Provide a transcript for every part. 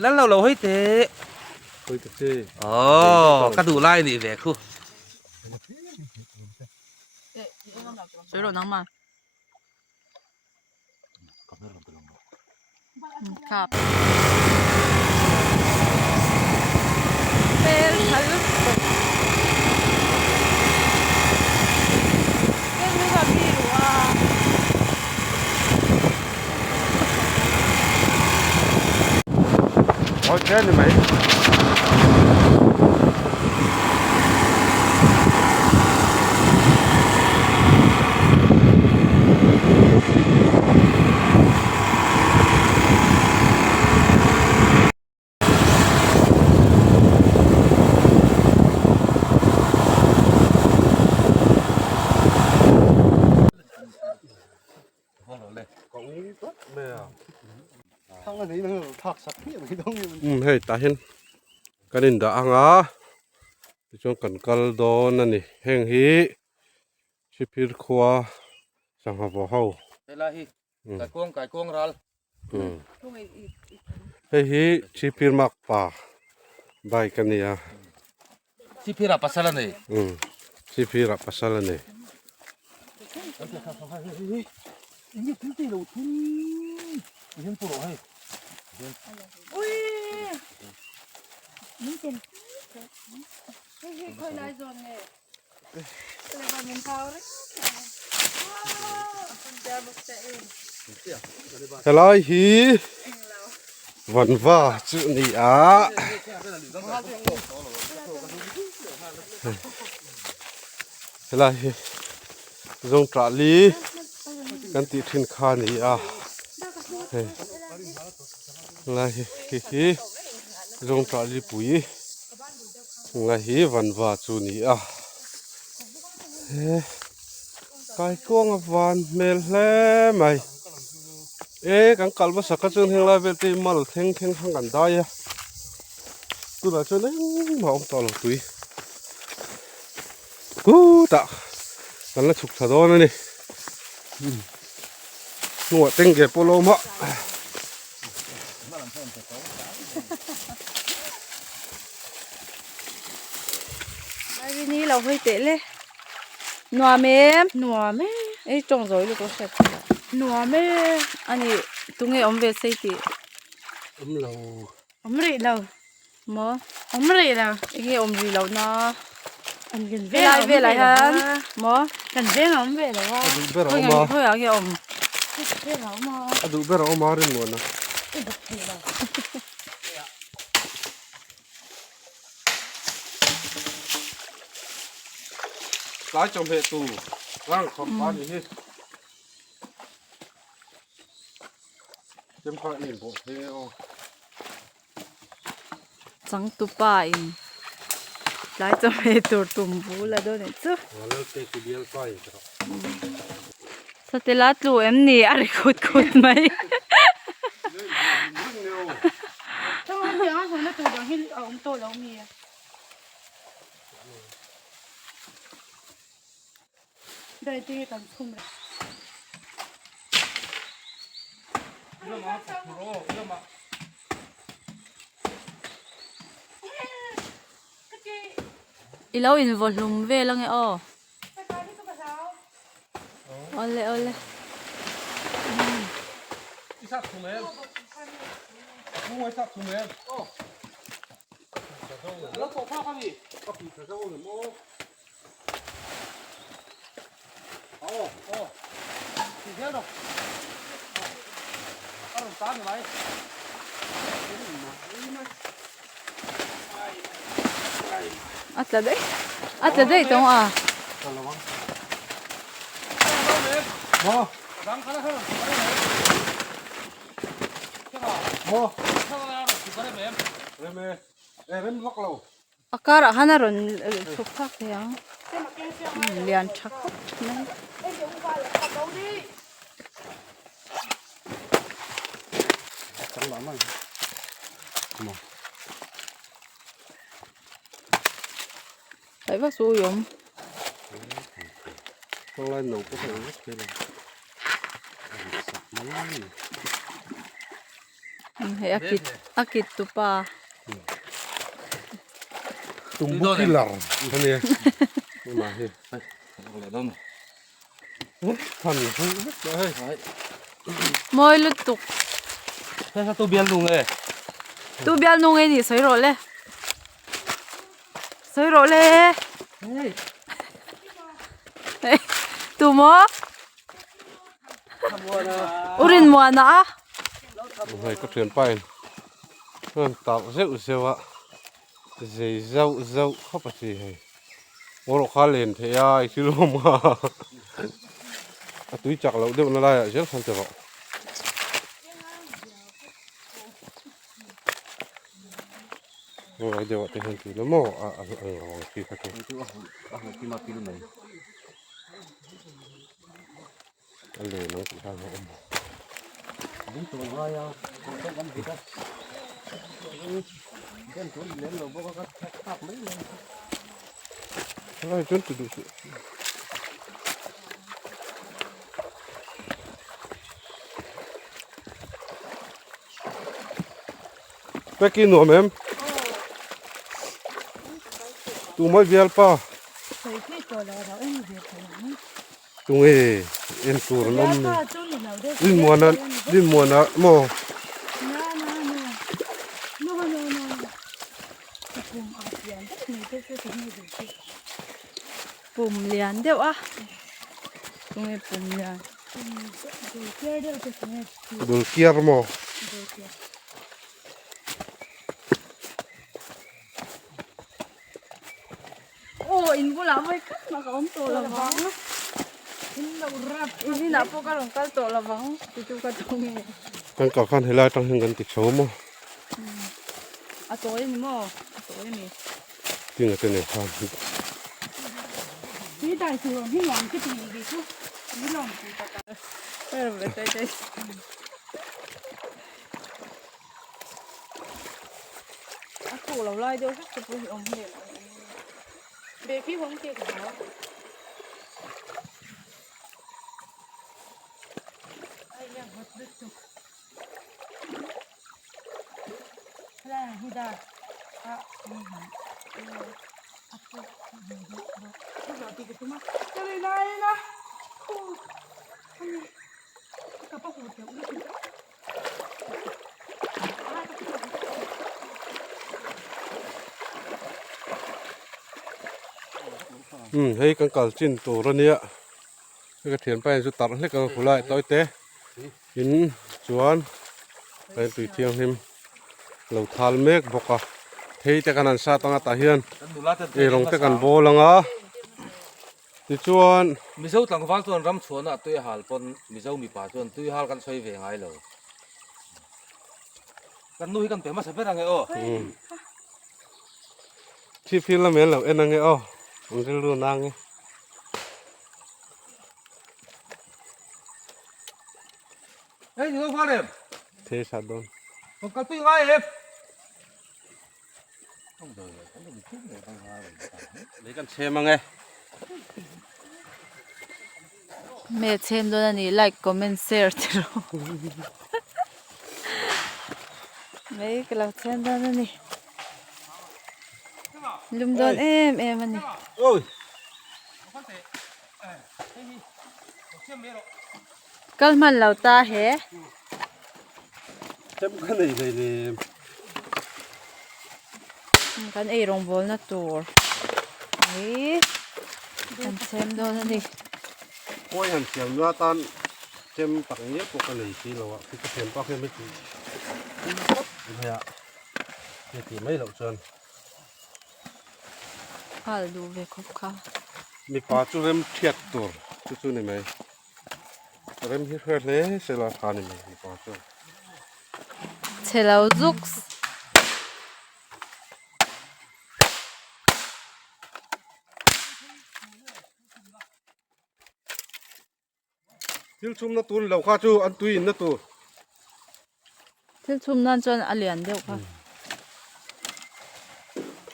แล้วเราให้เตะอ๋อกระดูไล่ดิแหวกคู่水肉能吗？ครับเป็นทันลุกเป็นไม่แบบนี้หรือว่าอ๋อแค่นี้ไหมให้ตาเห็นกันนินดาอ่างอ่ะช่วงกันกัลโดนนั่นนี่แห้งฮีชิพิรขัวสังหารเฮาเวลาฮีไก่กวงรัลเฮ้ยชิพิรมักป่าใบกันนี่อ่ะชิพิราปัสสาวะนี่ชิพิราปัสสาวะนี่이게 들때로 좀 보러 해. ui những tiền khơi lại rồi nè lại vào miền thao đấy cái loại hí vẫn va chữ nị á cái loại dùng trả lýกันติทินคานี่อ่ะลายฮีจงตราลีปุยลายฮีวันวาจูนี่อ่ะไก่กวงวันเมลเล่ไหมกันกัลว่าสักจนเฮงลายเวทีมาลเทงทางกันได้อ่ะตัวละจนมาอมตลอดตุยกูตะกันละฉุกฉาดอนนี่หัวเต็งเก็บโปโลมะไอ้วันนี้เราให้เตะเลยหนัวเมมหนัวเมไอ้จงrồiลูกเสร็จหนัวเมอันนี้ตุ้งไอ้อมเวสใส่ตีอมเราหมออมรีเราไอ้อมรีเรานะอันกันเวลาฮะหมอกันเวลาอมเวลาว่าเฮ้ยเฮ้ยไอ้อมดูเบอร์เอามาเรื่องนั้นนะหลายจงเพตูร่างของบ้านนี้จำพาอินผมเที่ยวจังตุป้าอินหลายจะไม่ตัวตุ่มบูละด้วยเนี่ยจ้ะแล้วเตะกูเดียวไปครับสเตลาตูเอ็มนี่อะไรคุดไหมถ้ามันเดี๋ยวฉันจะตัวเดี๋ยวให้เอาโตแล้วมีได้ตีกันทุ่มเลยอีแล้วอินวอลลุ่มเวลังไงอ๋อole Isat kumel. Mu isat kumel. Oh. Lo ko pa kami. Kapi ka daw mo. Oh. Sige do. Aron ta ni mai. Atla dei tong ah. Mo. Mo. Rem vóc lâu. Akara hanaron thukak yang. Lian chakot. Chẳng lắm anh. Mo. Phải vác số yếm. Không lên nụ có thể rất là sạch máy. เฮ้ยอากิดตุปา ตุ่มบุกิลาร์ท่านเนี่ยมาเฮ้ย อะไรต้น ท่านเฮ้ย มอยลุตุก แค่ตัวเบียร์ลุงเลย ตูเบียนงไงนี่สวยโรเลยสวยโรเลยเฮ้ยตูมออุรินมัวนะ เฮ้ยก็เปลี่ยนไปตากเสียวะเสียเจ้าเข้าไปสิเฮ้ยโอ้เราขาเล่นเทียคิดว่ามาตุ้ยจักเราเดี๋ยวนั่นแหละเจ้าขันจะบอกโอ้ยเดี๋ยวจะเห็นทีแล้วมั้งที่เขาตัว ตัวที่มาปีนไหน อันเลยน้องที่ข้างเขาอม บุ้งตัวอะไรอ่ะต้องกันผิดอ่ะเดินตัวเลี้ยงเราบอกว่าแค่ขับไม่เลย อะไรจนตุดุสิไปกินหนูแม่ตูไม่เบียร์ป่ะตูเอ็นตูรน้ำลิ้นมัวนะโม ปุ่มเลียนเดี๋ยวอ่ะตรงนี้ปุ่มเลียน ดูเกียร์โม โอ้อินบุลาไม่ขึ้นมาเขาตัวละบ้างอินนี่นับพวกเราก็ตัวละบ้างจู่ๆก็ตรงนี้ กันก่อนขั้นให้ไล่ต้องเห็นกันติดโชว์โม อ่ะตัวนี้มั้งตัวนี้ จริงอ่ะตัวนี้ครับ นี่ได้ตัวนี่หวานก็ดีดีทุกนี่ลองดูกันไม่ได้ใจอ่ะตัวเราไล่เดี๋ยวสักตัวอมเห็นเบบี้หงเกี่ยวกับเขาไอ้ยังหัดดึกจุกแล้วฮิดาอ่ะนี่ฮะอ่ะปุ๊บนี่เราตีกันใช่ไหมจะเลยได้นะโอ้ยกระเป๋าหัวเดียวนี่ให้กันก่อนจิ้นตัวรเนี้ยให้กระเทียนไปสุดตัดให้กันผู้ไล่ต่อยเตะหินจวนไปตุยเทียงหิมเราทาลเมกบอกว่าเฮ้ยแต่กันนันซาตั้งแต่เฮียนลงแต่กันโบลังอ่ะที่จวน มีเจ้าต่างฟังส่วนรำสวนอ่ะตัวหาลปนมีเจ้ามีป่าส่วนตัวหาลกันใช้เวียงไงเลยกันนุ้ยกันเปลี่ยนมาใช้เป็นอะไรโอ้ ที่พิลาเมนเราเอ็นยังไงอ๋อมันจะรู้นางไง เฮ้ยนี่ก็ฟังเลย เทชาดอน ผมกันตัวไงเอฟเลยกันเชมังไง เมทเชมโดนนี่ไลค์คอมเมนต์แชร์ติโรไม่ก็เราเชมโดนนี่ลุมโดนมันนี่ โอ้ย ก็มันเราตาเห เจ็บกันเลยเลย กันไอรองบอลนะตัวนี่กันเชมโดนนี่ โอ้ยหันเสียงว่าตอนเจ็บปักเนี้ยปกติที่เราอ่ะที่กระเทียมก็แค่ไม่กี่เฮียเฮียตีไม่เหล่าจน ข้าดูเวคบข้า มีปลาจุเริ่มเทียดตัวจุนี่ไหมเริ่มเฮียเลยเสลาทานนี่ไหมมีปลาจุ เชลาวซุกส์ ยิงชุ่มนัตุนเหล่าข้าจูอันตุยนัตุ ที่ชุมนั่นจนอเลียนเดียวค่ะ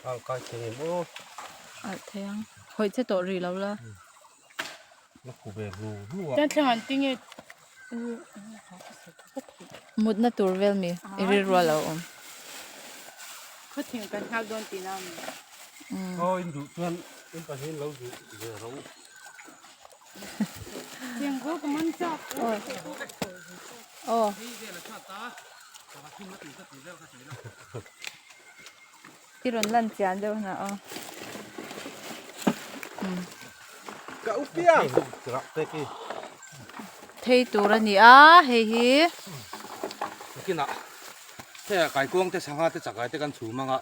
อ่างกายเขียนโอ้ อ่ะเทียงหอยเจโตรีแล้วล่ะ นักขู่เบรูรู้ว่า แต่เทียงอันติ้งเอ มุดน่าตัวเวลมีอีริรัวเราเขาเถียงกันข้าวโดนตีน้ โอ้อินดูเพื่อนอินไปเห็นเราดูเดี๋ยวเรา ำเถียงกูก็มันจับ โอ้ที่รอนลั่นจานเดียวนะอ๋อ กะอุเปียงกระเตกี้ เทตัวนี่อ่ะเฮ้ย กินอ่ะเท่ไก่กวางเท่สังหารเท่จักรไก่เท่กันชูมังอ่ะ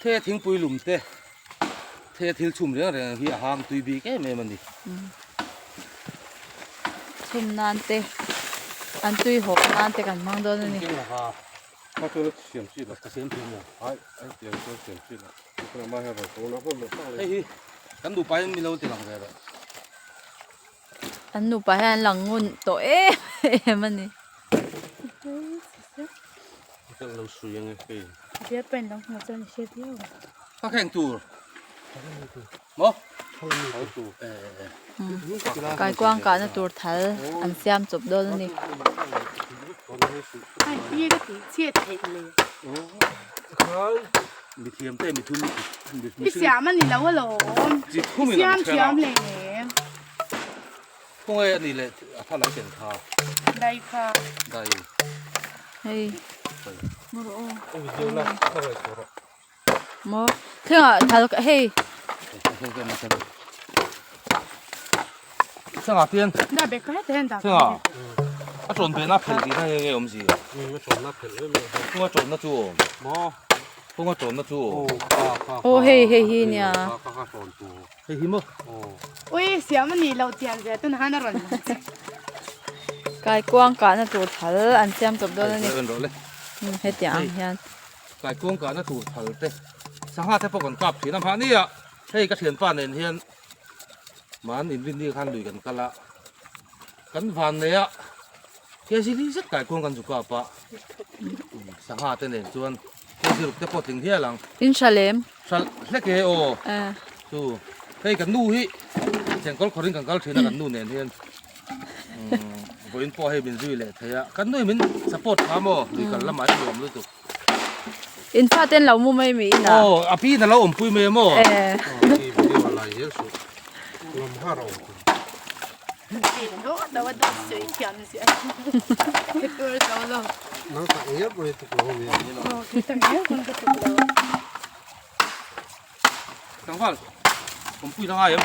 เท่ทิ้งปุยหลุมเท่เท่ทิ้งชุ่มเรื่องอะไรที่หามตุยบีแกไม่มันดิ ชุมนานเตอันตุยหกนานเตกันมังโดนนี่ กินละค่ะ เขาตัวเสียมชีละ กระเสียมพิมพ์เนี่ย ไอ้เสียมตัวเสียมชีละที่เรามาให้เราตัวเราเพิ่มเลยตั้งเล เฮ้ ย ยกันดูไปมีเราตีหลังเลย อันหนูไปให้อันหลังงุนตัวเอ๊ะมันนี่ ตั้งเราสุยังไงเฮ้ย เดี๋ยวเป็นต้องหัวใจเสียเดียว ถ้าแข่งตัวมั้ง เขาตัว กายกว้างกานะตัวทัลอันเสียมจบโดนนี่ ไอ้พี่ก็ตีเสียเทเลย มีเทียมเต้มีทุ่มมี ไอ้เสียมันนี่แล้วว่าหลง จีทุ่มมี เสีย หลั ม ง เสี เชี ย ยว มเลย พวกไอ้นี่แหละถ้าเราเขียนข่าว ได้ค่ะ ได้ เฮ้ยมร โอ้ยเยอะละเท่าไหร่ตัวละ โมเท่าทัลเฮ้ย สง่าเพียน ได้เบคให้เต้นตา สง่าอ่ะจนเป็นนักเพลงนั่นยังไงผมสิ ก็ชนนับเห็นเลยมั้ย พวกจนนักจู่ หมอ พวกจนนักจู่ โอ้ โอ้เฮ้ยเฮ้ยเนี่ย ข้าชนตัว เฮ้ยหิมะ โอ้ โอ้ยเสียมันนี่เราเตียนเสียต้นหานารัน กายกว้างกานะตัวทัลอันเสียมจบโดนนี่ เอินเราเลย เฮ็ดอย่างยัน กายกวงกันนักถูกถลเตสังหารเทพก่อนกลับถีน้ำพานี่อ่ะเฮ้ยกระเทียนฟ้าเนียนเฮียนมันอินวินนี่ขันลุยกันกันละกันฟันเนี่ยเฮียสิลิสักกายกวงกันจุกปะสังหารเต้นเองชวนเฮียสิลุกจะพอถึงเฮียหลัง อินชาเลม สักเล็กเอโอ เออ ดูเฮ้ยกันนู่ฮิเสียงกอลคอรินกันกอลเทียนกันนู่เนียนเฮียนบรินพอให้เป็นจุยเลยเทียกันนู่มันสปอร์ตทำอ๋อลุยกันละหมาดรวมรู้ตุก อินฟาเต้นเรามุไม่มีนะ โอ้อาพี่นั่นเราอมปุยเมย์มั้ง ที่วิดีโออะไรเยอะสุดลมห้าเรา แต่ว่าดูสวยเขียนเสียตัวเราเรา นั่งตักเยอะเลยตุกเราเนี่ย ที่ตั้งเยอะคนก็ตัวเรา สังฟันผมปุยทั้งห้ายัง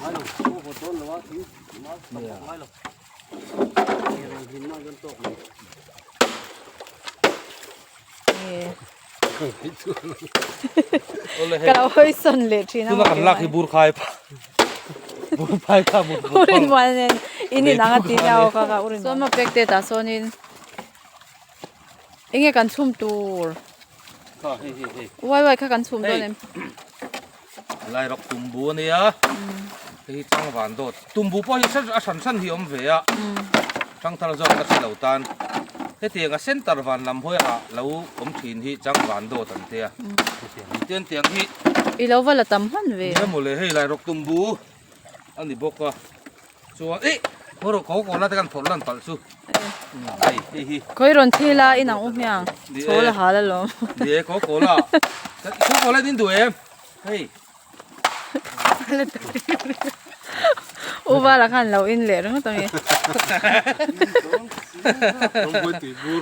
ไม่หรอกโอ้โหต้นหรือว่าทิ้งมาไม่หรอกเราหินน้อยจนตกเลย โอ้เลย ก็เราเฮ้ยสนเลยทีนะ คือนักลักที่บูรคายบูรคายข้าบูร อุรินวันนี้อินี่นังตีเดียวก็อุรินส่วนมาเป็กเตตาโซนินเองกันชุ่มตัว ข้าเฮ้ยเฮ้ยเฮ้ย ไว้ข้ากันชุ่มตัวเนี่ย ไล่รักตุ่มบัวเนี่ยเฮ้ยจังหวานโดดตุ่มบัวพอที่สั้นที่อมเวียจังทาร์จอก็ใช้เหล่าตันเฮ้ยเตียงก็เส้นตะวันลำห้วยอ่ะแล้วผมถิ่นที่จังหวานโดดตันเตียเตียงที่ อีเราว่าละตำหันเว้ย เนี่ยหมดเลยเฮ้ยไล่รักตุ่มบัวอันนี้บอกว่าส่วนเอ๊ะพวกเราเขาก็รัดกันผลลันปัลสุไอ้เฮ้ย คอยรอนทีละอีนังอุ้มยังโชว์ละหาละล้ม เดี๋ยวเขาโกล่ะเขาโกล่าดินดูเอ็มเฮ้ย อุบาละคันเราอินเหลือตรงนี้ ต้องไปตีบูร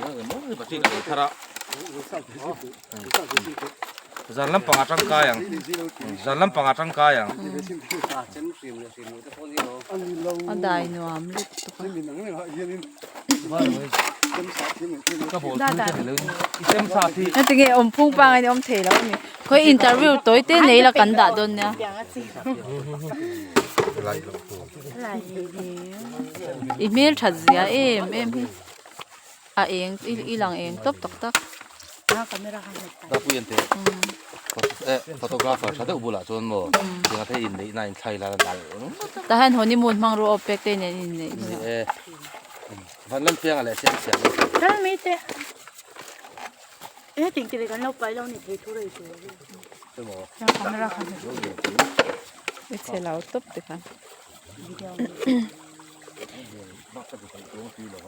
มันปัจจัยทาระจันลำปังอาจังกายังจันลำปังอาจังกายัง อันใดหนูอมลิต ก็บอกที่จะเลยเต็มสาธิ นั่นถึงไงอมพุ่งปังไอ้อมเทแล้วนี่คอยอินเตอร์วิวตัวเต้นไหนละกันด่าโดนเนี่ย อย่างนั้นสิ อะไรหรอก อะไรดี อีเมลชัดเสียเอ็มเองอีหลังเองตบตกตัก น่าก็ไม่รักกันเลย ก็พูดยันเถอะฟอโตกราฟเฟอร์ชาเดอุบุลาจนโม่ยังไงอินในไทยละนั่น แต่หันหัวนี่มุนมังรู้อเป็กเต้นเนี่ยนี่ วันนั้นเพียงอะไรเสียงเสียง ถ้าไม่เต้เอ๊ะจริงๆกันเราไปเราเนี่ยเททุเรศเลย ใช่ไหม น่าก็ไม่รักกันเลย อ ít xe lão tốt được hả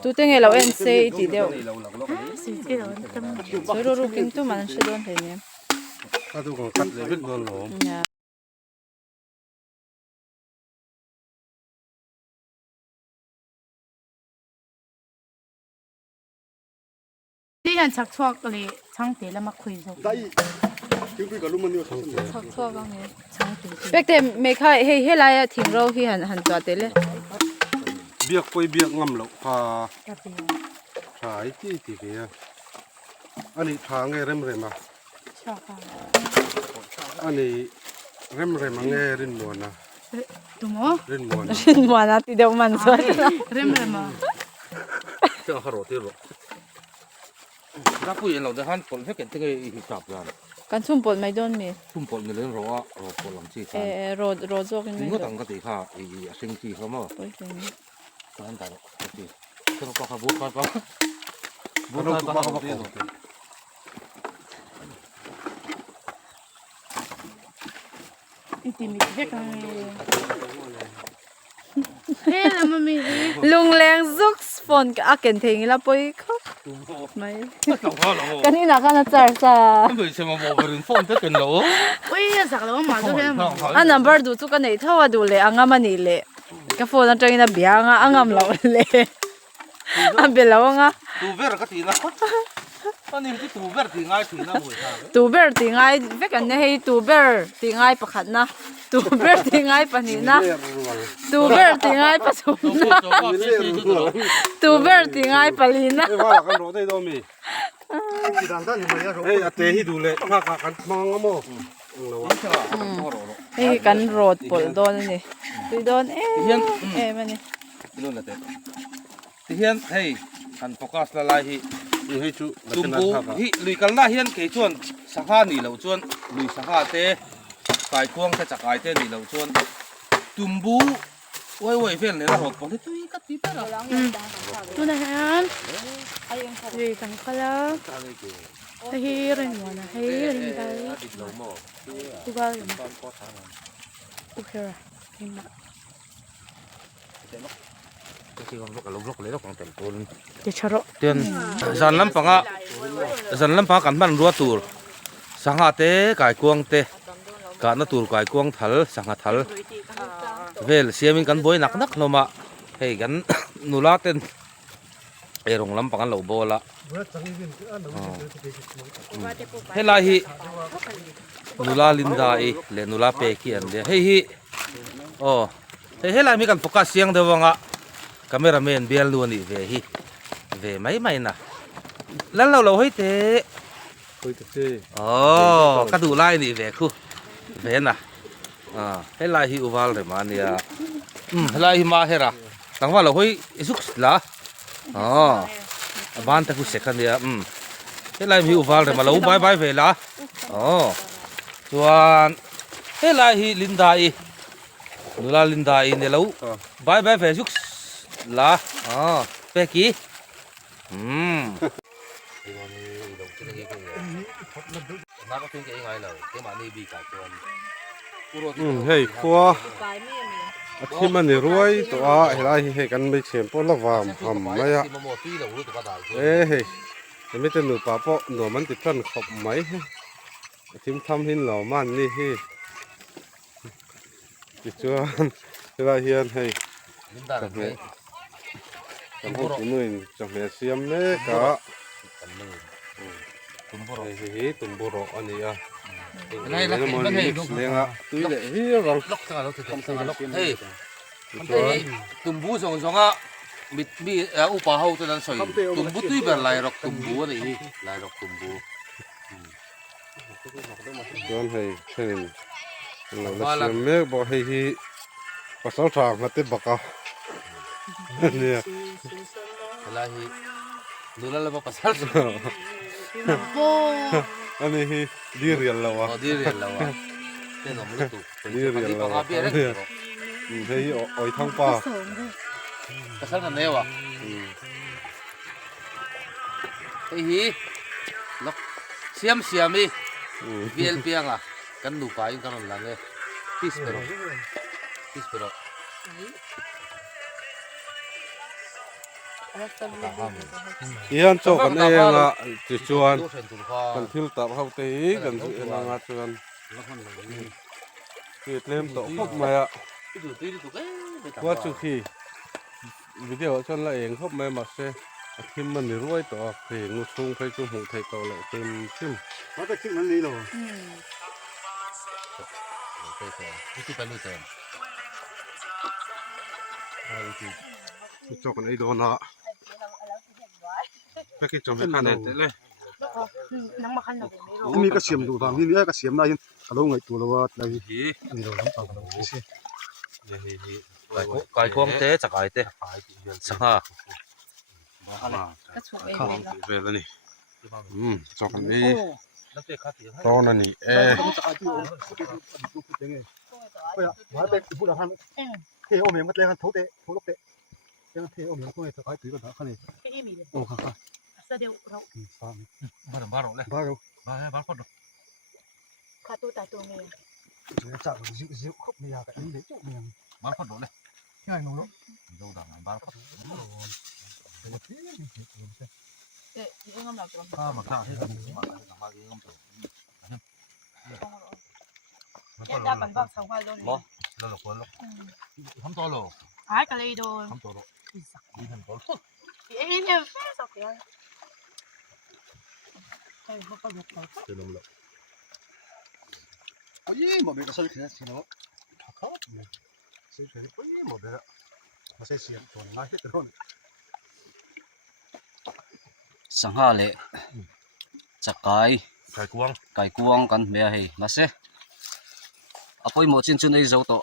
tu tiếng nghe lão em xe thì đều rồi rồi kinh tu mà sẽ đón thế nhé ta tu còn cắt để biết luôn lỗ nhà đi ăn chắc thuốcเลยช่างเตะแล้วมาคุยจบ đây chúng tôi có lúc mà nhiều thằng trẻ chắc thua con nhé ช่างเตะ bây giờ mấy khai hay lại thỉnh rau khi hẳn chọt thế đấy việc quay việc ngầm lỗ pha กาแฟ trái chi thì kìa anh ấy thang nghe rem rem à ชอบค่ะ anh ấy rem rem mà nghe rin muôn à ตุ้มอ๋อ rin muôn xin mua nó thì đều mạnh rồi เริ่มเลยมา เจ้าขรที่หรอถ้าผู้หญิงเราจะหันคนให้เกิดที่หิจับกัน กันชุ่มปนไม่โดนมี ทุ่มปนในเรื่องรอปนหลังที่กัน โรโจกิน ถึ ไม่ ง โด ก็ น ตั้งกติกาสิ่งที่เขามา โอ้ยเจ๋ง การแต่ละที่เขาก็ขบุตรไปบุตร Ano ไป tu ไป baka ไป baka อีติมิเด็กกันเฮ้ยแล้วมันมี ลุงแรงซุกฝนก็อาเกนเทงแล้วไปครับไม่ สองข้อหรอ กันนี่นะกันนะจ่าจ่า ไม่ใช่มาบอกว่าเรื่องฟอนจะเป็นหรอ อุ้ยสักแล้วมาตัวเนี้ยมา อันนั้นบอร์ดูจุกันไหนเท่าว่าดูเลยอ่างมันนี่เลยก็ฝนนั่นจังนะเบียงอ่างมันเราเลยอันเบลเราอ่ะ ตูเบอร์ก็ตีนะอันนี้ที่ตูเบอร์ตีง่ายตีนะบุ๋ยค่ะ ตูเบอร์ตีง่ายเวกันเนี่ยให้ตูเบอร์ตีง่ายประคันนะตูเบอร์ตีง่ายปะนี่นะตูเบอร์ตีง่ายผสม ตัวพูด นะ ตัวก็ที่ที่ตัว ตูเบอร์ตีง่ายปะลีนะ Ê, hoa kan ro dei do mi. Ê, a te hi du le, pha ka kan mang mo. Lo wa. ใช่ป่ะตัวหรอ นี่กันโรดปลโดนนี่ตุยโดนเอ๊ะมันนี่ ที่นู่นแหละเด็กที่เฮียนเฮ้ยอันโฟกัสละลายฮิ Ni hei chu, ตุ่ม na บู pha ka. ฮิลุยกันละเฮียนเกยชวนสังหาหนีเหล่าชวนลุยสังหาเตะกายควงแค่จักรายเตะหนีเหล่าชวนตุ่มบูไว้ไว้เพื่อนเลยนะหดบอกที่ตุ้ยก็ตีไปละ ตัวไหนฮะเฮ้ยสังขารเฮ้ยเรื่องมันเฮ้ยเรื่องอะไรตัวก็อย่างโอเคละเห็นไหม ที่เขาบอกลกเลยต้องแต่งตัว เดี๋ยวชะโร เตือนสันลำปังอ่ะสันลำปังกันบ้านรัวตูร์สังหาเตะกายควงเตะการนัตูร์กายควงทัลสังหาทัลเวลเสียมินกันบ่อยนักโนมาเฮ้ยกันนุลาเต้นเอรงลำปังกันเหล่าโบละเฮ้ยลาฮินุลาลินดาอีเลนุลาเปกี้อันเดียเฮ้ยฮิโอ้เฮ้ยลามีกันโฟกัสเสียงเดียวงะcameraman biar lu ni ve mai na lan lo hoi te Hoi te se. oh ka du lai ni ve khu ve na he lai hi uwal re ma nia lai hi ma hera tang wa lo hoi isuk la oh ban ta ku second ya he lai hi uwal re ma lo bye bye ve la oh chuan he lai hi linda i nula linda i ne lo bye bye ve suk là Becky nó có tiếng cái ngay là cái mà đi bị cả con Hei, khua. A thi man ni ruai to a helai hi he kan me chem po lawa ham mai a. Ê hei. Cái tên nụ bà bộ nụ man ti plan khop mai he. Tim tham hin lo man ni hi. Ti chuan helai hian hei. Kan ho ti nuin chang me siam me ka. Hei tumburo ani a. này là Mon cái mix lenga. Tui le hi rong. lóc thằng lóc thì không thằng lóc hey hey tụm bú sòng sòng á bị upa hậu tôi đang soi tụm bú tuy bèn lại rọc tụm bú này lại rọc tụm bú Chuan hei thein. Lo la siam me bo hei hi. Pasal tha ma te baka. Nia. là hi dulu lah pasal Ani hi di real lawa. oh dia lah wah dia nak mulut tu Dia real dia lah. pakai apa ya Hei oi thang pa. pasal mana ya wah hi lóc xiêm xiêm đi VL piang à kan lupa yung karon lang eh peace pero iyan cho kan e nga ti chuan do sen tu kha kan thil tar hau te hi kan zu ena nga chuan ti tlem to khop maya tu ke wa chu khi video chon la eng khop mai ma se akhim man ni ruai to phe ngu chung phai chu hu thai to le tim sim nó cái chuyện này rồi itu kan lu sen cho kan ai do na cái chom he khan te le nang makan na rin. mi cái xiêm đủ vàng mi cái xiêm này cả lâu ngày tù lâu này hi đi rồi lắm tao lâu cái kai kuang te chakai te sanga Ka chu e khang la. ve la ni cho kan ai na te kha ti to na ni e bây giờ nói về phụ đạo han thế ôm em cái lên thấu tệ thấu lốc tệ cái thế ôm em không hề phải cái tùy con thằng này Cái im đi. ồ khá khá Sa deu rau. barang le ba đâu ba ko do Ka tu ta tu me. nó chạm dịu dịu khóc mày cái đi đấy chỗ mày ba ko do le ngay nó do da ba ko E ngam la chu. ma tha he ma ge ngam to Em đã bắn vào sáu hoa luôn. lo lo ko lo ham to lo Ai cái này đồ. ham to lo đi thành to Em em phê sao kìa. Đây không có được đâu. te lo ôi mà mày cái sao thế thì nó khó sẽ phải ôi mà mày nó sẽ xiêm còn ngay hết rồi sangha le chakai kai kuang kuang kan me hei na se apoi mo chin chun ei zo to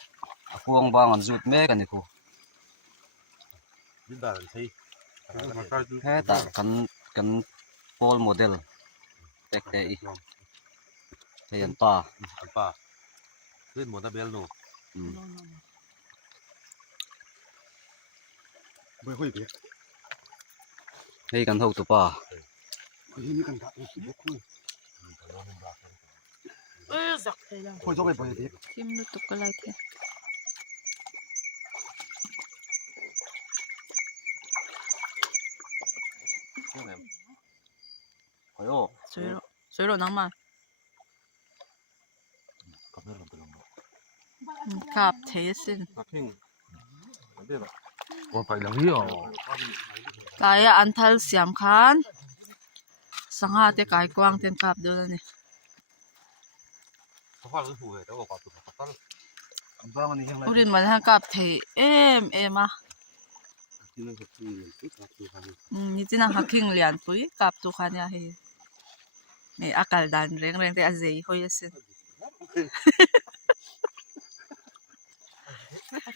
kuang bang an zut me kan ni ku din da thei he ta kan pol model tek te i te yan pa an pa lên mo da bel no mới hơi biết hei kan ho tu pa ôi mi cần gặp một khui Giặc thế đâu. thôi cho mày bơi biết Tim nu tu ka lai the. ayo Soi ro nang ma. kamera lo pelong Kap the sin. akhing ade la ko pai lang hi Kaya anthal siam khan. Sangha te kai kwang ten kap do na ni. ko fa lu hu he to ko tu ka tal vâng anh em lại Urin man han kap the em a. tin ko ti ti ka tu han Ni tin ang haking lian pui kap tu khan ya he. Ni akal dan reng te azei hoi sin.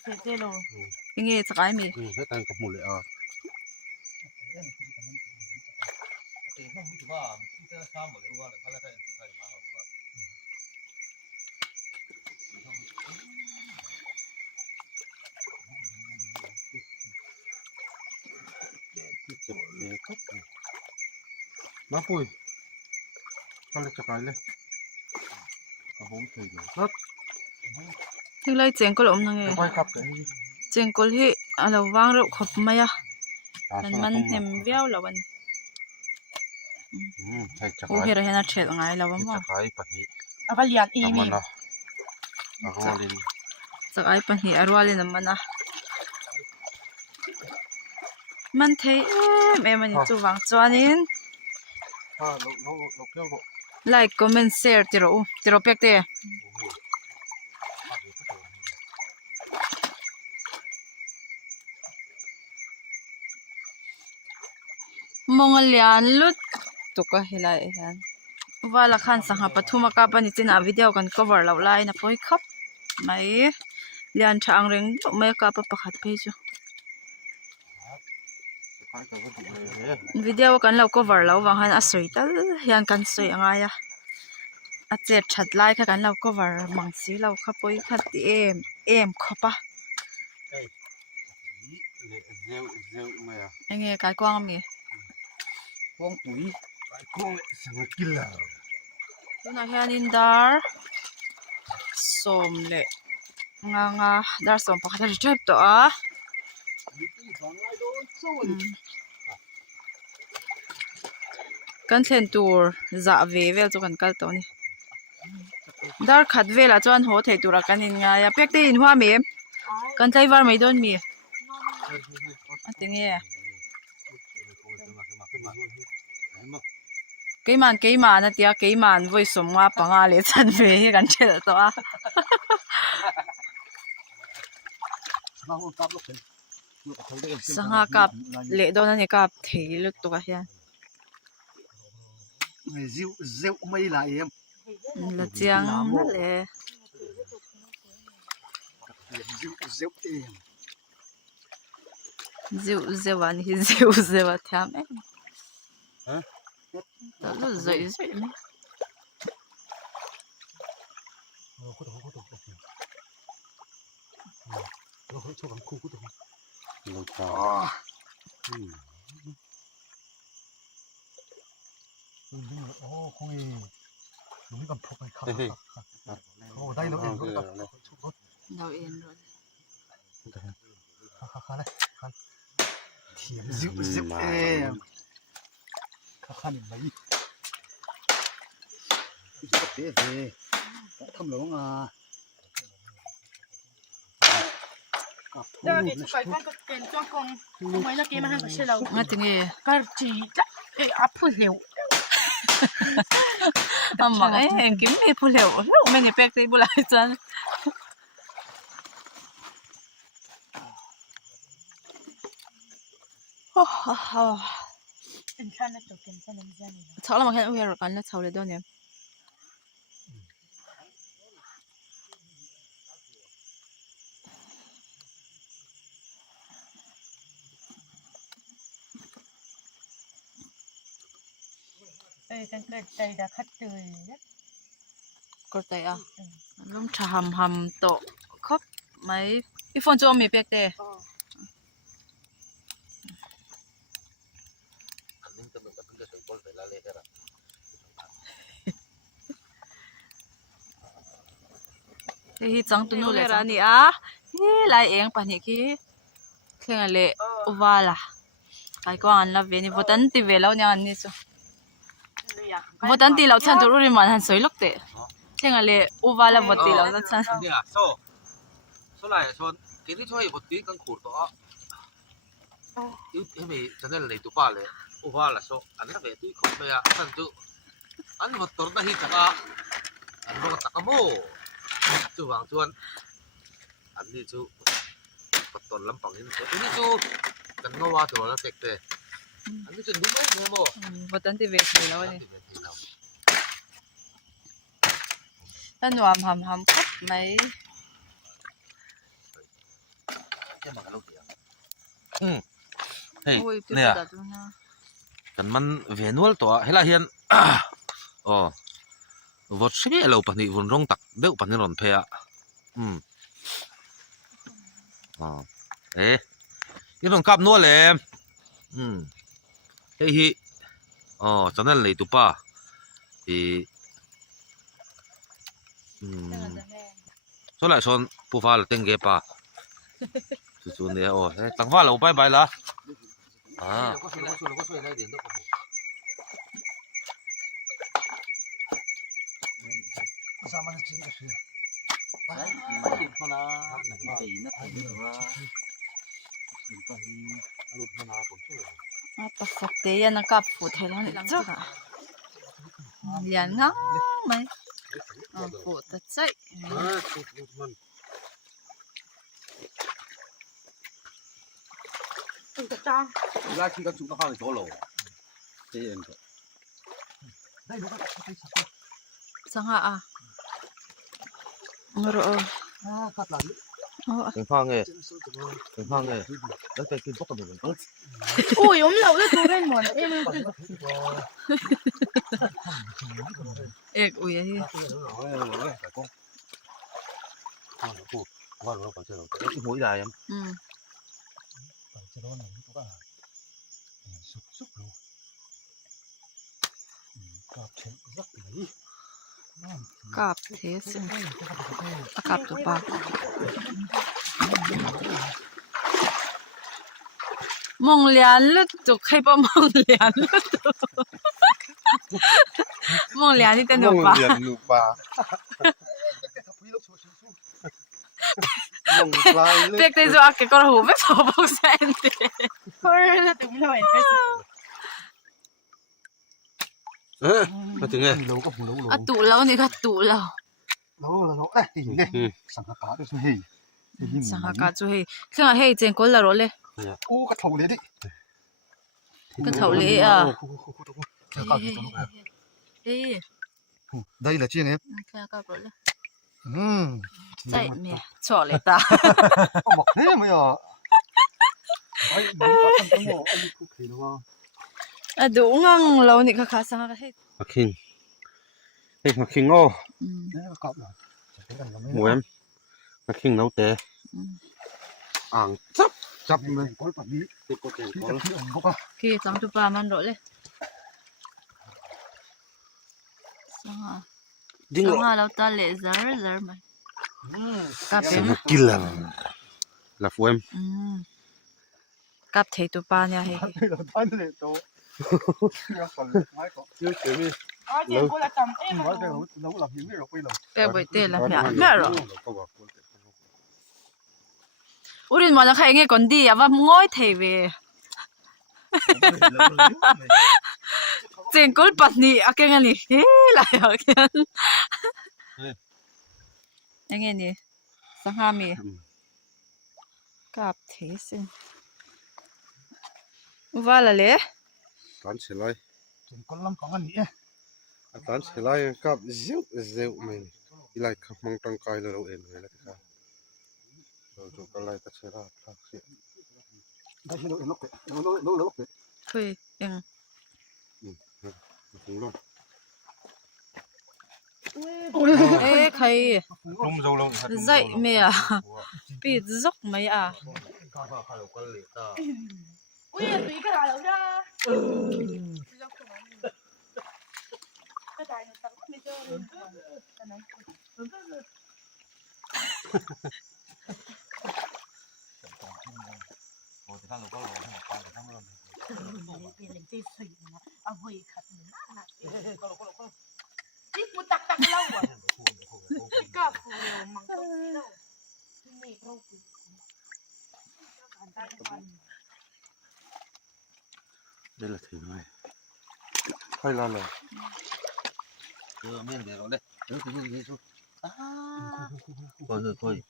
Thế thế đâu. Inge chakai mi. he tan ka mu le a te no mi ba ti ta sa mo le wa le khala ka en ta ma ho ba na pui ka le chakai le ka hom thei lo nat Thing lai chengkol om nang e. kai kap ke Chengkol hi alo wang ro khop maya. Nan man nem viau lawan. thai O chakai hera hena thel ngai lawan ma. chakai pa ni Apa lihat ini. amana aholin Chakai pa hi arwali namana. Man thei em ani chu wang chuanin ha lo kyo ro like comment share tiro pek te mongalian lut to ka hilai han wala khan sangha pathuma ka pani china video kan cover lo lai na poi khap mai lian thang reng mai ka pa pakhat pe chu kai ka ko he video kan lo cover lo wang han asoi tal hian kan soi anga ya a che that lai kha kan lo cover mang si lo kha poi kha ti em khopa zeu maya enge kai kwang mi kong pui kai kong sang killer tuna hian in dar som le nga dar som pakhat a trip to a kan thlen tur za ve vel chu kan kal to ni dar khat vela chuan ho thei tura kan in nga ya pek te in hua mi kan tlai war mai don mi atinge keimah na tia keimah voi som nga panga le chan ve hi kan thel to a sanga kap le don ani kap thei lut to ka hian dịu dịu mây lại em la chiang na le dịu dịu em ziu zewan hi ziu zewa thiam em hả ta lu zoi zoi me cho bằng khu của không hề đúng cầm phục này khắp đây nó em đâu yên rồi khá này thiểm dịu dịu em khá này mấy cái tế về thâm lỗ à Đó cái phải con cái tiền cho con mấy nó kia mà hàng cái xe lâu nga tinge cái chỉ cái áp phun hiệu amma en kim me phuleu lu me ni pek te bulai chan insan itu kan yang jadi chawla ma khan uya kan na chawle don em kan cái đã khát tươi ko tai a lum tha ham to khop mai I phone cho mi pek te hi chang tu nu le ra ni a hi lai eng pa ni ki thlenga le wala kai ko an la ve ni votan ti ve lo nya an ni chu votan ti lo chan tu ri man han soi lok te thlenga le wala vot ti lo na chanเนี่ยโซ่ไหลชนกินที่ช่วยบดตีกันขูดตัวยูให้มีจะได้เลยตัวป้าเลยอุบาละโซ่อันนั้นเป็นตัวขูดไปอ่ะท่านจูอันบดตัวนั้นฮิจักอ่ะอันบดตะกโมจูบางชวนอันนี้จูบดตัวลำปังนี่อันนี้จูกันโนวาตัวนั้นเต็กเตอันนี้จูดูไหมเนี่ยโม votan ti ve thei lo ni tan nuam ham khop mai เฮ้ย oi tu เนี่ย da tu na กันมันเวียนวัลตัวเฮล่าเฮียนอ๋อวัดชีวิตเราปนิวนร้องตักเบลปนิรอนเพะอ๋อยี่ต้องกับนัวเลยเฮ้ยอ๋อตอนนั้นเลยตัวป้าส่วนหลายชนผู้ฟ้าเต็งเก็บป้าส่วนเนี่ยโอ้ตั้งฟ้าเราไปละก็ช่วยได้เดี๋ยวต้องsama na chin kasi pa sak te ya na kap fu the lan chu lian ngang mai fu ta chai cái trang ra khi các chúng nó khai chỗ lỗ thế em đây nó có cái sạc sanga a ngoro cắt lạiเป็นฟังไงเป็นฟังไงแล้วไปกินพวกกันเหมือนกัน ôi ốm lẩu đấy tôi lên mòn em ek ui hi cái mũi dài em cái đó này nó có xúc xúc luôn cặp chân rất đấy cặp thế xin cặp tụ ba mong liền lứt tụ khai bao mong liền lứt tụ mong liền đi tên tụ ba liền nụ bà mong lại biết đây rồi cái con hổ biết thổ bông sen thì thôi là tụi mình phải ê mà tiếng nghe lâu có lâu lâu à tụ lâu này cả tụ lâu lâu lâu ấy thì nghe sang cá được rồi sang cả chú hay khi mà hay trên con là rồi lên ô cái thầu đấy đi cái thầu lệ à ê đây là chiên em cái cặp rồi lên ừ chạy mẹ chọn lại ta mọc thế mới à ấy đúng cả thân cái mỏ anh cũng thấy đúng không à đúng ngang lâu này cả sang cái hết mặc hình ê mặc hình ô đấy là cọp rồi mùa em mặc hình nấu té ảng chấp chập mình có phải đi có tiền đi có tập thiện không à kia trong tụ ba man rồi lên sang à lâu ta lệ giờ mày cặp em killer là phụ em cặp thấy tụ ba nha hay đây là tan để to còn mai có chưa kể đi ở trên cô là cầm em nói cái nấu làm những cái rồi quay lần bé bội tê là mẹ rồi 우린 먼저 가행에 건디 아마 ngồi thề về trên cột bát nị à cái này thế lại ở cái anh nghe nè sang ham mi cặp thế xin va là lẽ tán trở lại con lâm có anh nhỉ tán trở lại cặp dịu dịu mình đi lại không mang trăng cài là đâu em người là cái rồi chúng ta lại ta sẽ ra phát hiện đây là lúc đấy lúc đấy thôi em đúng luôn ê khay không dâu lâu dậy mẹ à bị dốc mấy à ui tụi cái nào ra cái tài nó tặng mấy chơi ít một tắc tắc lâu à cả phụ đều mang cái gì đâu mẹ đâu đây là thịt này hay là miếng để rồi đấy cứ cứ như thế thôi thôi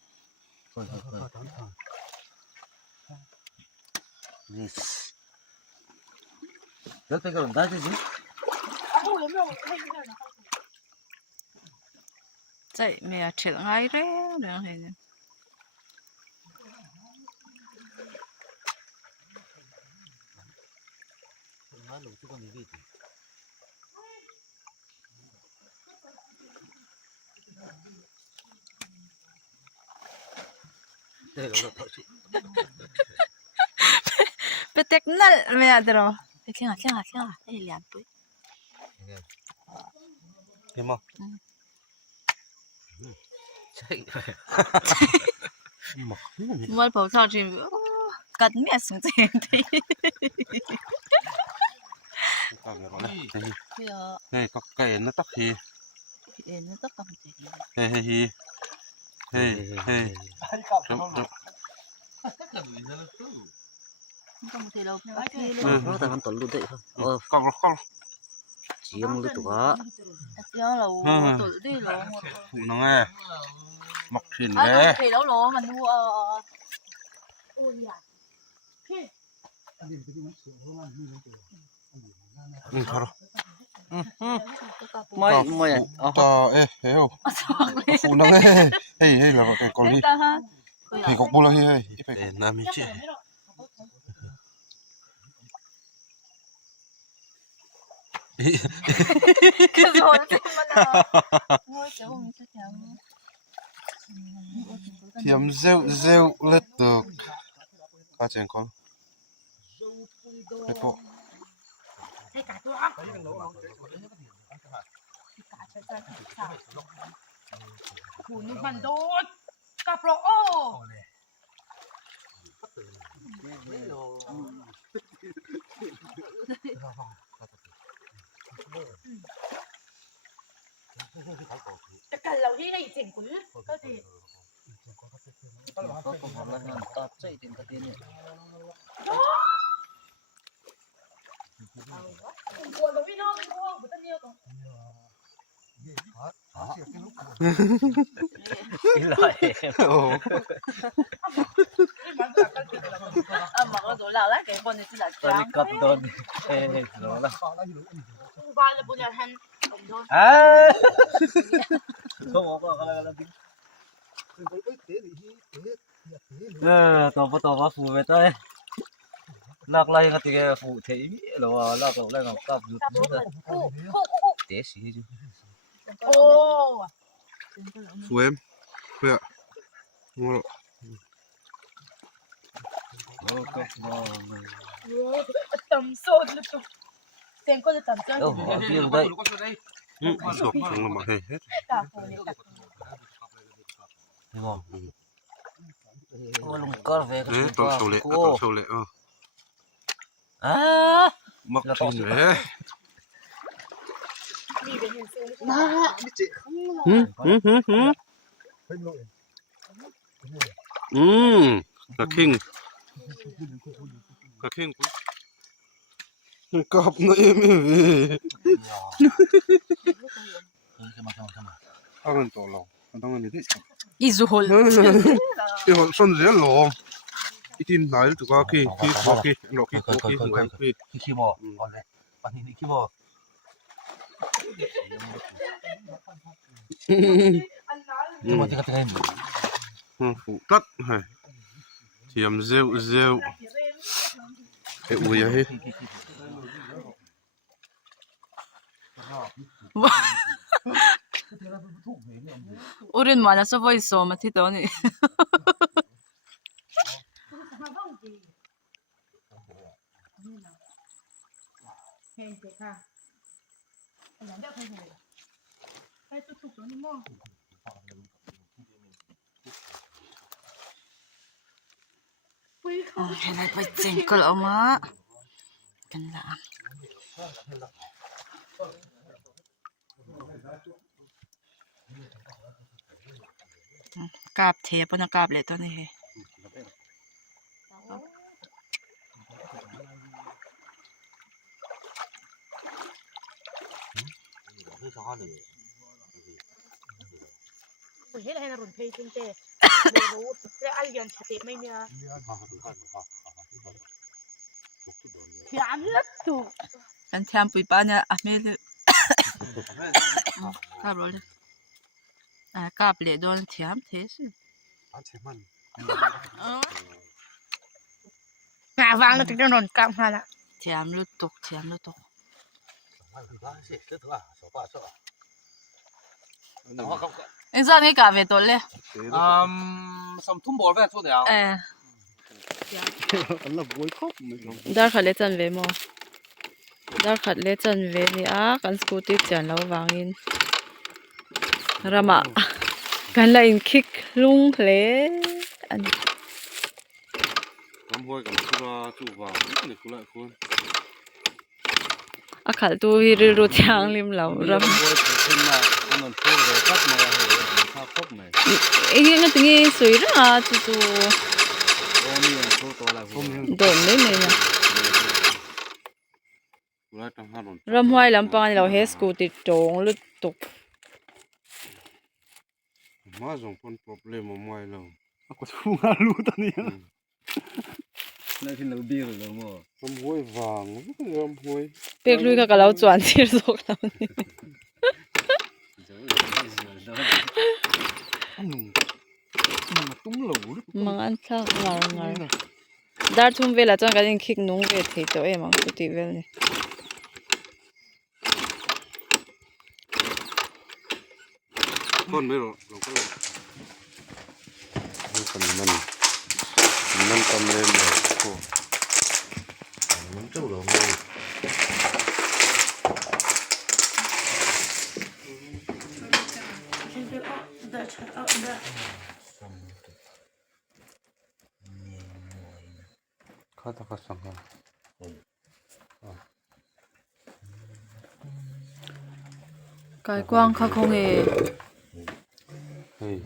yes rất cái còn đá chứ gì dậy mẹ chết ngay đấy đang hay nè má lùi chứ con gì đây là thợ chị bé tét nal mẹ đó khen à ê liền bụi em không chạy mặc mua bầu sao chỉ cắt mẹ xuống trên thế đây có cái nó tắc hi nó tất cả gì hey hey hi hey hey không có thể đâu nó ta ăn tuần luôn đấy thôi con chỉ em luôn tụi quá nó là tự đi rồi nó nghe mặc thìn à đấy thì đâu rồi mình mua thôi mày mày to ê hiểu phụ nó nghe hey hey là cái con đi thì cục bô là hey hey nam chị cái rồi mà ngồi chỗ mình sẽ thiểm rêu rêu lết được cá chén con cái bộ หูนุ่มบันโดดกับโรโอแต่กันเราที่ได้เจ๋งกว่าก็ดี có cùng một lần ngàn tạt chạy đến cái tiền này ผมกลัวเราไม่นอกไม่กลัวผมจะเนียวตรง đi lại โอ้ mà có đồ nào đấy cái con này chỉ là tôi đi trắng cắt đơn ê nó là บ้านเราบุญญาทันผมโดน à không có cái là tiếng tao bắt phụ về tới lạc lại cái cái phụ thế rồi lạc lại ngọc cặp rụt rụt té xí chứ โอ้ สวยเพื่อโง่ nó cặp nó ต่ำโซดเลยตุ๊กเต็มก็จะต่ำเจ้า đâu ở riêng đây สกจังละมาให้เฮ็ด ตาโฟนี่ตา thấy không ôi lùng cắt về เอ๊ะ cái ต้องโชว์เลยต้องโชว์เลยà มักชินเลย มีเป็นเห็นซื้อ กระคิงกอบน้อยไม่มี เอาเงินตัวเรามันต้องเงินนี้ 이즈홀 เดี๋ยวส่วนเสียหลงอีทีไหนตัวก็ขี้หัวขี้หลอกขี้หัวขี้หัวขี้ ขี้บ่ก่อนเลยปันนี้ขี้บ่ อันนั้น mà thì cái này ฝูตัดให้เทียมเซลเอ้ยอุ้ยเฮ้ย 우린 많아서 보이소 마티더니 เห็นเจ๊ค่ะอันนั้นเดี๋ยวให้เลยไปตุ๊กตัวนี้มั่ง 해날 쟁걸 어마 간다กาบเทปนะกาบเลยตัวนี้ ผมเห็นอะไรนะรุ่นเพย์จริงเจ๊ไม่รู้แต่อันยันชัดเจนไม่มียามลัดตุ๊ก กันแทมปุยป้าเนี่ยอ่ะไม่รู้กาบเลยกาบเลยโดนแทมเทสิ งาวางแล้วถึงจะนอนกลับมาละ แทมลุตกเอ็งจะนี่กาบไปตัวเลย sầm thum bò về chỗ nào อันละบวยครบไม่ลง ดาร์ขัดเลจันเวโมดาร์ขัดเลจันเวนี่กันสกูตี้จันเราวางอินรามากันละอินคิกลุงเลอัน น้ำห้วยกับสุราจูบว่านี่คุณละคุณ อาขัดตัวฮิริรุทางริมเรารำ mình phun về cắt mà sao khóc này อีกอย่างก็ติ้งสวยนะจู่ ô miệng phun to là phun ๆโดนไม่เนี่ยนะ คุณละตั้งห้าหน รำห้วยลำปางเราเฮสกูติดโจงลุดตก มาส่งผล problem มาไม่แล้ว ก็ทุ่งอาลูตอนนี้ đây thì là bia rồi mà น้ำห้วยวางน้ำห้วย เปียกลุยกับเราจวนที่สกเรานี่ ตุ้มเหลว มังอันทักงางาดาร์ทุ่มเวลาจังกันคิกนุ่งเวทีตัวเองมังสุดที่เวลนี่ คนไม่หรอกเราก็มันทำเล่นเลยโอ้มันเจ้าหลงเลย khát khát sang ha cái quang khá không hề hey